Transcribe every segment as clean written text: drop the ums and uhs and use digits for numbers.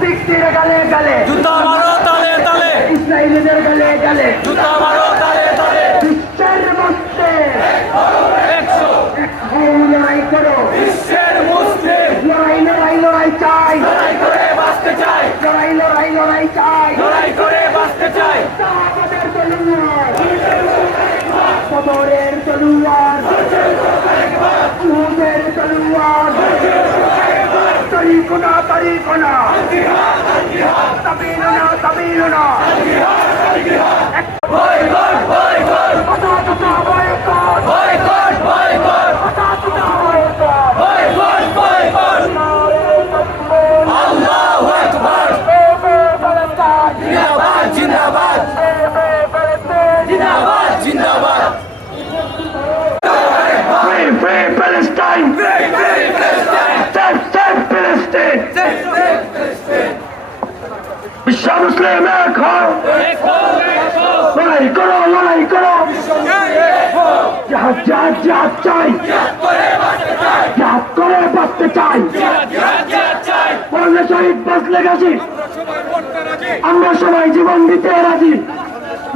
নাস্তিকদের গালে গালে জুতা মারো তালে তালে, ইসরায়েলিদের গালে গালে জুতা মারো তালে তালে। বিশ্বের মধ্যে 100 লড়াই করো, বিশ্বের মুসলিম লড়াই লড়াই লড়াই চাই, লড়াই করে বাঁচতে চাই, লড়াই লড়াই লড়াই চাই। লড়াই করে বাঁচতে চাই। আমাদের তলোয়ার, কবরের তলোয়ার, উহুদের তলোয়ার, তরিকুনা তরিকুনা, তাবিলুনা তাবিলুনা, বয়কট বয়কট কথা কথা বয়কট, বয়কট বয়কট কথা কথা বয়কট। Boycott boycott. আল্লাহু আকবার। জিন্দাবাদ জিন্দাবাদ জিন্দাবাদ জিন্দাবাদ। Free, free Palestine! Free, free Palestine! Save, save Palestine! Save, save Palestine! বিশ্ব মুসলিম এক হও, এক হও, এক হও। লড়াই করো, লড়াই করো, এক হও। জাহাজ জাহাজ জাহাজ চাই, জিহাদ করে বাঁচতে চাই, জাহাজ করে বাঁচতে চাই। জিহাদ চাই। বললে শহীদ বাঁচলে গেছি, সবাই করতে রাজি। আমরা সবাই জীবন দিতে রাজি।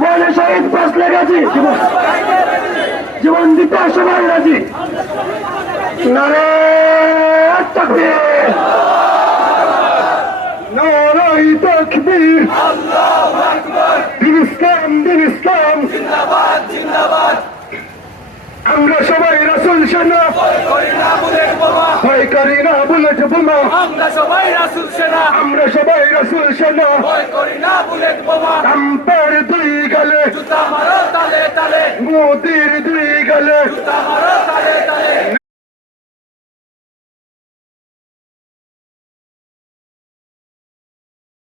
বলে শহীদ বাঁচলে গেছি, জীবন দিতে সবাই রাজি। নারে তাকবীর, নারে তাকবীর, আল্লাহু আকবার। দিন ইসলাম, দিন ইসলাম। জিন্দাবাদ জিন্দাবাদ। আমরা সবাই রাসূল সেনা, ভয় করি না বুলেট বোমা, ভয় করি না বুলেট বোমা। আমরা সবাই রাসূল সেনা, আমরা সবাই রাসূল সেনা। ভয় করি না বুলেট বোমা। ট্রাম্পের দুই গালে, জুতা মারো তালে তালে, মোদির দুই গালে, জুতা মারো তালে তালে।